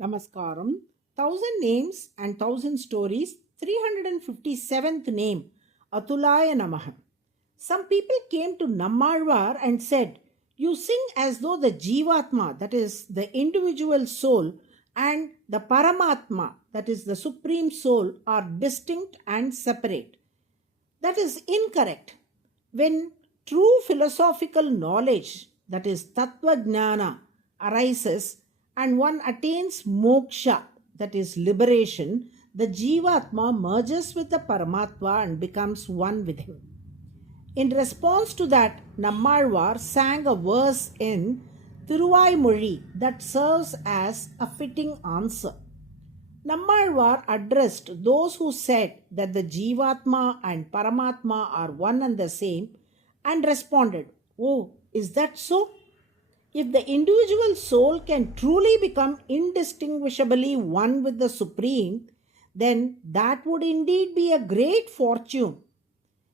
Namaskaram. 1000 names and 1000 stories. 357th name. ATHULAAYA NAMAH. Some people came to Nammalvar and said, "You sing as though the Jivatma, that is the individual soul, and the Paramatma, that is the supreme soul, are distinct and separate." That is incorrect. When true philosophical knowledge, that is Tattva Gnana, arises and one attains moksha, that is liberation, the Jivatma merges with the Paramatma and becomes one with him. In response to that, Nammalvar sang a verse in Thiruvaimozhi that serves as a fitting answer. Nammalvar addressed those who said that the Jivatma and Paramatma are one and the same and responded, "Oh, is that so? If the individual soul can truly become indistinguishably one with the Supreme, then that would indeed be a great fortune.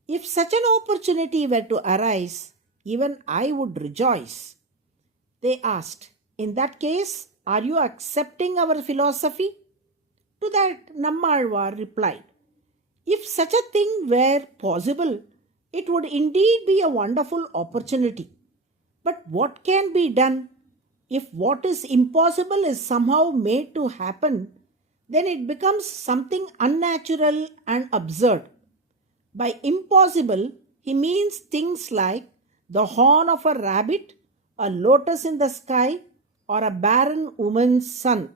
If such an opportunity were to arise, even I would rejoice." They asked, "In that case, are you accepting our philosophy?" To that, Nammalvar replied, "If such a thing were possible, it would indeed be a wonderful opportunity. But what can be done? If what is impossible is somehow made to happen, then it becomes something unnatural and absurd." By impossible, he means things like the horn of a rabbit, a lotus in the sky, or a barren woman's son,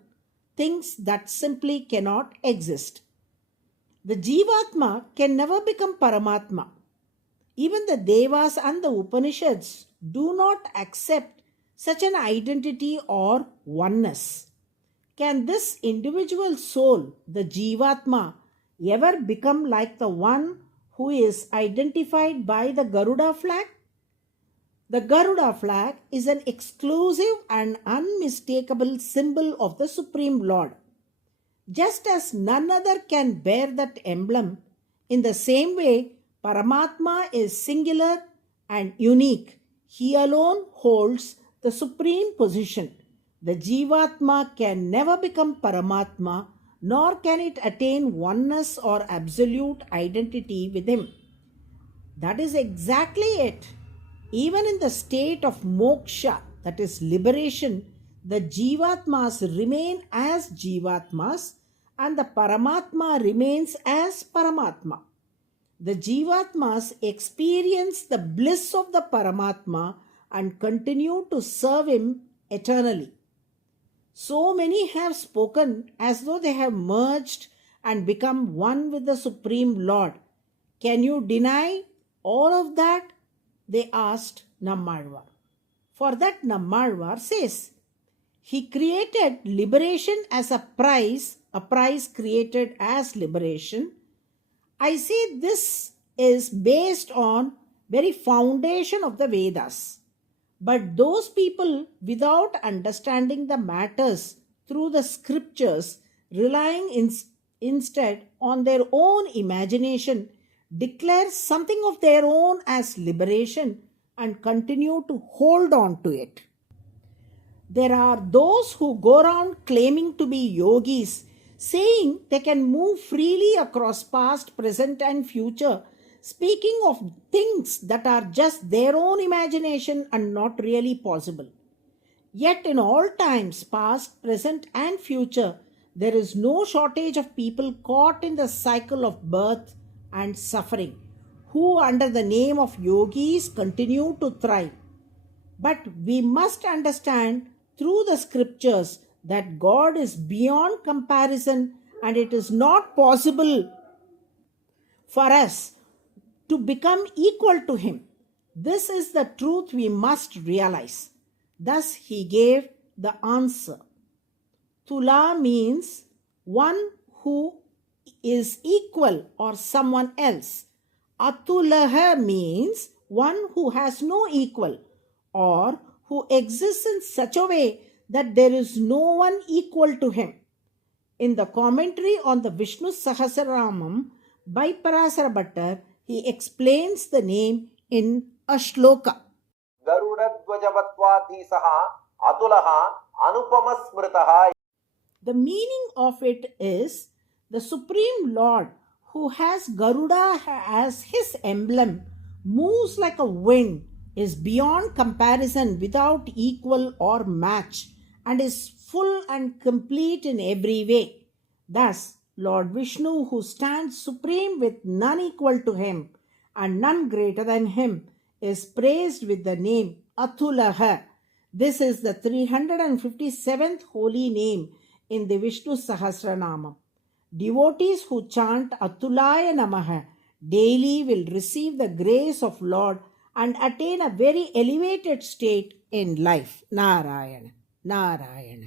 things that simply cannot exist. The Jivatma can never become Paramatma. Even the Devas and the Upanishads do not accept such an identity or oneness. Can this individual soul, the Jivatma, ever become like the one who is identified by the Garuda flag? The Garuda flag is an exclusive and unmistakable symbol of the Supreme Lord. Just as none other can bear that emblem, in the same way, Paramatma is singular and unique. He alone holds the supreme position. The Jivatma can never become Paramatma, nor can it attain oneness or absolute identity with him. That is exactly it. Even in the state of moksha, that is liberation, the Jivatmas remain as Jivatmas and the Paramatma remains as Paramatma. The Jivatmas experience the bliss of the Paramatma and continue to serve him eternally. So many have spoken as though they have merged and become one with the Supreme Lord. Can you deny all of that? They asked Nammalvar. For that, Nammalvar says, he created liberation as a prize created as liberation. I say this is based on very foundation of the Vedas. But those people without understanding the matters through the scriptures, relying instead on their own imagination, declare something of their own as liberation and continue to hold on to it. There are those who go around claiming to be yogis, saying they can move freely across past, present, and future, speaking of things that are just their own imagination and not really possible. Yet, in all times, past, present, and future, there is no shortage of people caught in the cycle of birth and suffering, who, under the name of yogis, continue to thrive. But we must understand through the scriptures that God is beyond comparison and it is not possible for us to become equal to Him. This is the truth we must realize. Thus, he gave the answer. Tula means one who is equal or someone else. Athulaha means one who has no equal or who exists in such a way that there is no one equal to him. In the commentary on the Vishnu Sahasranamam by Parasara Bhattar, he explains the name in a shloka. Garudadvajavatvaadhisaha atulaha anupamasmritaha. The meaning of it is the Supreme Lord, who has Garuda as his emblem, moves like a wind, is beyond comparison, without equal or match, and is full and complete in every way. Thus, Lord Vishnu, who stands supreme with none equal to him and none greater than him, is praised with the name Athulaha. This is the 357th holy name in the Vishnu Sahasranama. Devotees who chant Athulaya Namaha daily will receive the grace of Lord and attain a very elevated state in life. Narayana, Narayana.